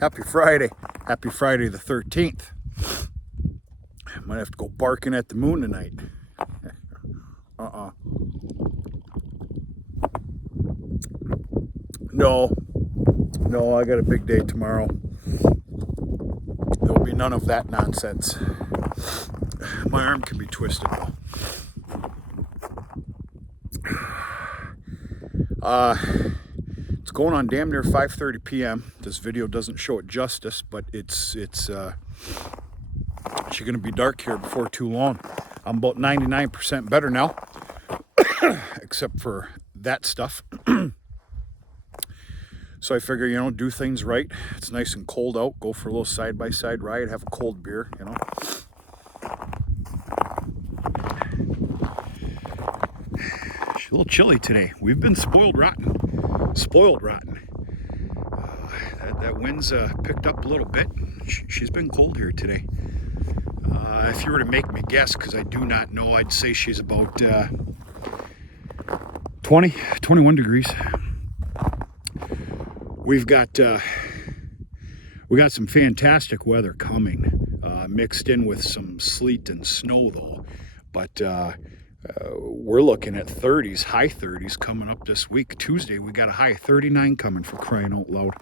Happy Friday. Happy Friday the 13th. Might have to go barking at the moon tonight. No, I got a big day tomorrow. There'll be none of that nonsense. My arm can be twisted though. It's going on damn near 5:30 p.m. This video doesn't show it justice, but it's going to be dark here before too long. I'm about 99% better now, except for that stuff. So I figure, do things right. It's nice and cold out. Go for a little side-by-side ride. Have a cold beer, It's a little chilly today. We've been spoiled rotten. That wind's picked up a little bit. She's been cold here today. If you were to make me guess, because I do not know, I'd say she's about 21 degrees. We got some fantastic weather coming, mixed in with some sleet and snow though. But we're looking at 30s, high 30s coming up this week. Tuesday we got a high of 39 coming, for crying out loud.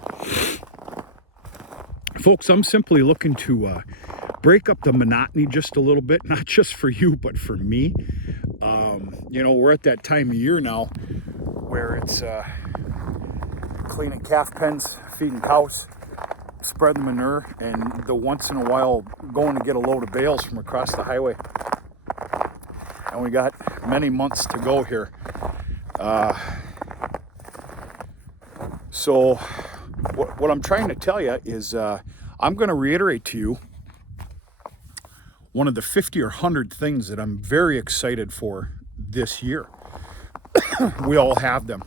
Folks, I'm simply looking to break up the monotony just a little bit, not just for you, but for me. We're at that time of year now where it's cleaning calf pens, feeding cows, spreading manure, and the once in a while going to get a load of bales from across the highway. And we got many months to go here. So what I'm trying to tell you is I'm going to reiterate to you one of the 50 or 100 things that I'm very excited for this year. We all have them,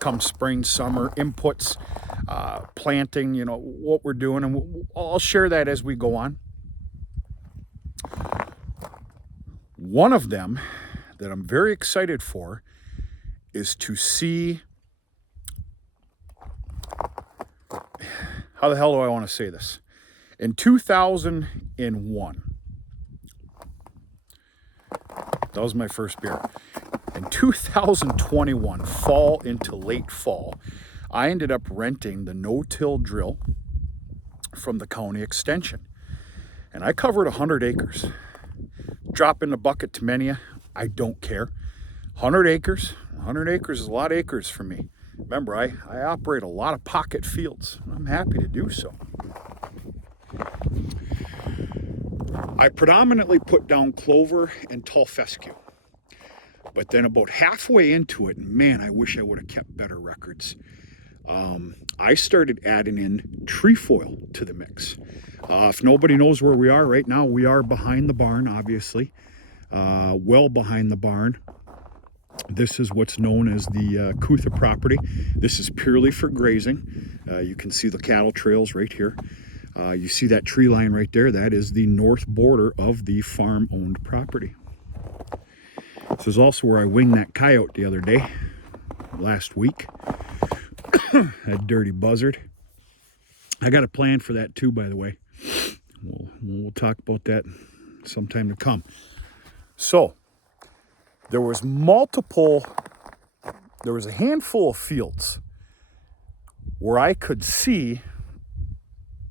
come spring, summer, inputs, planting, what we're doing, and I'll share that as we go on. One of them that I'm very excited for is to see, how the hell do I want to say this? In 2001, that was my first beer. In 2021, fall into late fall, I ended up renting the no-till drill from the county extension. And I covered 100 acres. Drop in the bucket to many of you, I don't care. 100 acres is a lot of acres for me. Remember, I operate a lot of pocket fields. I'm happy to do so. I predominantly put down clover and tall fescue. But then about halfway into it, man, I wish I would have kept better records. I started adding in trefoil to the mix. If nobody knows where we are right now, we are behind the barn, obviously. Well behind the barn. This is what's known as the Coutha property. This is purely for grazing. You can see the cattle trails right here. You see that tree line right there? That is the north border of the farm-owned property. This is also where I winged that coyote the other day, last week. That dirty buzzard. I got a plan for that too, by the way. We'll talk about that sometime to come. So, there was a handful of fields where I could see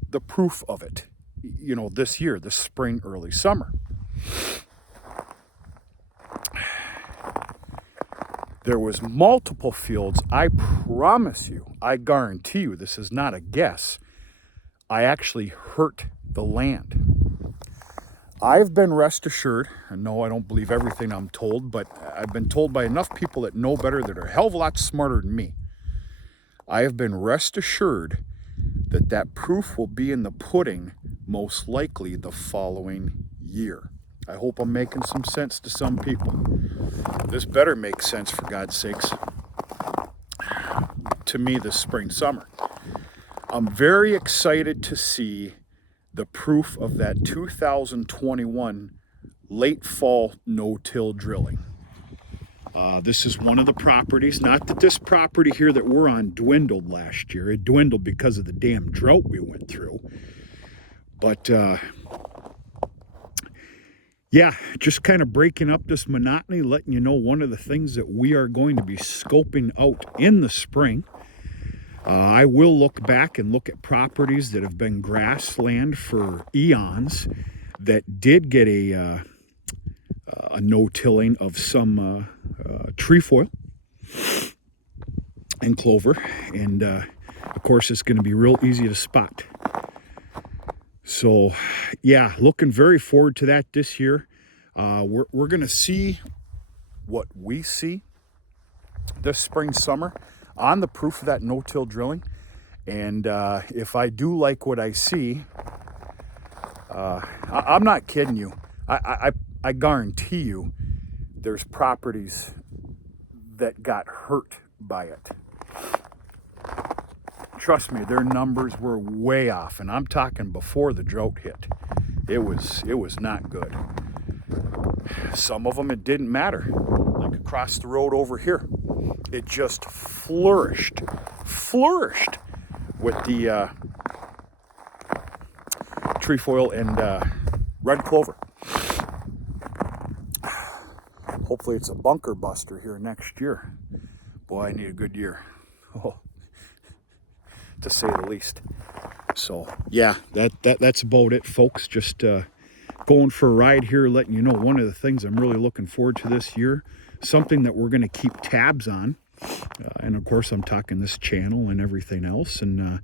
the proof of it, this year, this spring, early summer. There was multiple fields. I promise you, I guarantee you, this is not a guess. I actually hurt the land. I've been rest assured, and no, I don't believe everything I'm told, but I've been told by enough people that know better, that are a hell of a lot smarter than me. I have been rest assured that proof will be in the pudding, most likely the following year. I hope I'm making some sense to some people. This better make sense, for God's sakes, to me this spring, summer. I'm very excited to see the proof of that 2021 late fall no-till drilling. This is one of the properties. Not that this property here that we're on dwindled last year. It dwindled because of the damn drought we went through. But yeah, just kind of breaking up this monotony, letting you know one of the things that we are going to be scoping out in the spring. I will look back and look at properties that have been grassland for eons that did get a no-tilling of some trefoil and clover. And of course, it's going to be real easy to spot. So yeah, looking very forward to that this year. We're going to see what we see this spring, summer on the proof of that no-till drilling. And if I do like what I see, I'm not kidding you. I guarantee you there's properties that got hurt by it. Trust me, their numbers were way off, and I'm talking before the drought hit. It was not good. Some of them it didn't matter. Like across the road over here, it just flourished with the trefoil and red clover. Hopefully it's a bunker buster here next year. Boy, I need a good year. Oh, to say the least. So yeah, that's about it, folks. Just going for a ride here, letting you know one of the things I'm really looking forward to this year, something that we're going to keep tabs on, and of course I'm talking this channel and everything else, and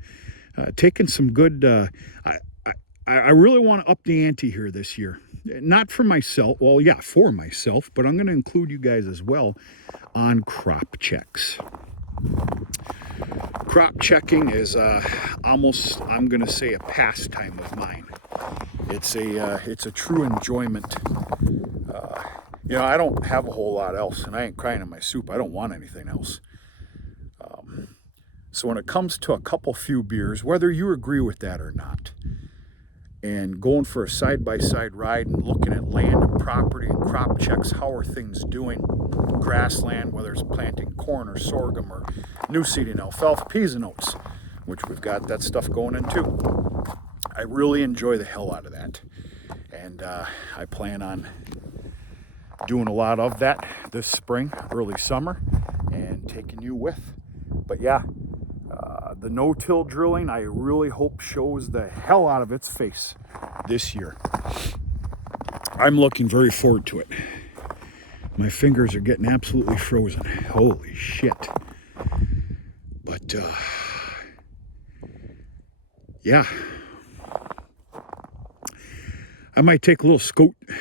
taking some good I really want to up the ante here this year. Not for myself, well, yeah, for myself, but I'm going to include you guys as well on crop checks. Crop checking is almost, I'm going to say, a pastime of mine. It's a true enjoyment. You know, I don't have a whole lot else, and I ain't crying in my soup. I don't want anything else. So when it comes to a couple few beers, whether you agree with that or not, and going for a side-by-side ride and looking at land and property and crop checks, how are things doing? Grassland, whether it's planting corn or sorghum or new seeding alfalfa, peas and oats, which we've got that stuff going in too. I really enjoy the hell out of that. And I plan on doing a lot of that this spring, early summer, and taking you with. But yeah, the no-till drilling, I really hope shows the hell out of its face this year. I'm looking very forward to it. My fingers are getting absolutely frozen. Holy shit. But, yeah. I might take a little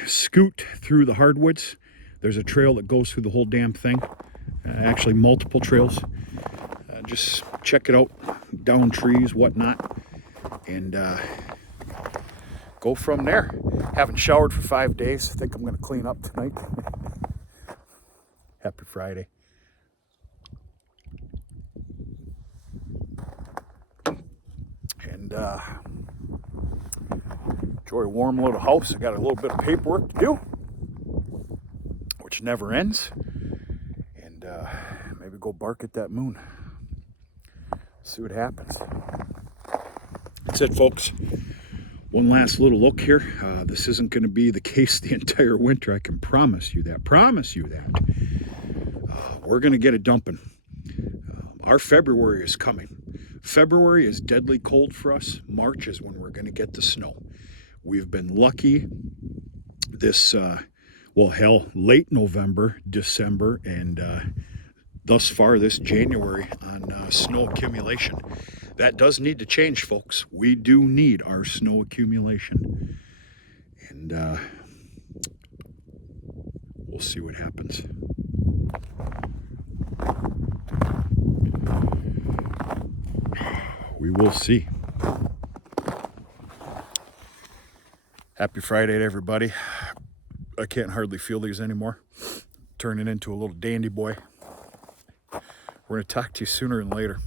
scoot through the hardwoods. There's a trail that goes through the whole damn thing. Actually, multiple trails. Just check it out, down trees, whatnot, and go from there. Haven't showered for 5 days. I think I'm going to clean up tonight. Happy Friday. And enjoy a warm little house. I got a little bit of paperwork to do, which never ends. And maybe go bark at that moon. See what happens. That's it, folks. One last little look here. This isn't going to be the case the entire winter. I can promise you that. We're going to get a dumping. Our February is coming. February is deadly cold for us. March is when we're going to get the snow. We've been lucky this, well, hell, late November, December, and thus far this January on snow accumulation. That does need to change, folks. We do need our snow accumulation. And we'll see what happens. We will see. Happy Friday to everybody. I can't hardly feel these anymore. Turning into a little dandy boy. We're going to talk to you sooner than later.